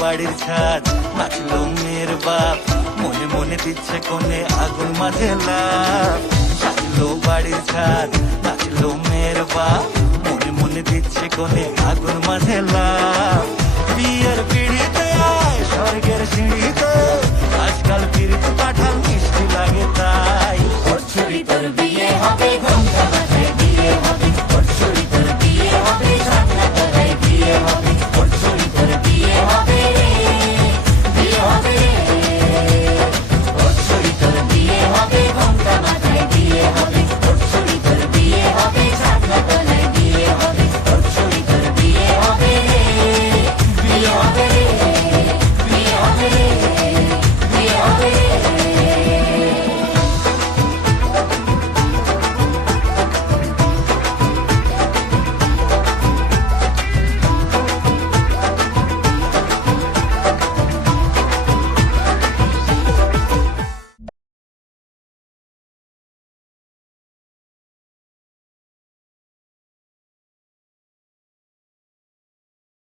বাড়ির ছাদ, নাচলো মেয়ের বাপ, মনে মনে দিচ্ছে কোণে আগুন মাঝে লাভ। সাজলো বাড়ির ছাদ, নাচলো মেয়ের বাপ, মনে মনে দিচ্ছে কোণে আগুন মাঝে লাভ।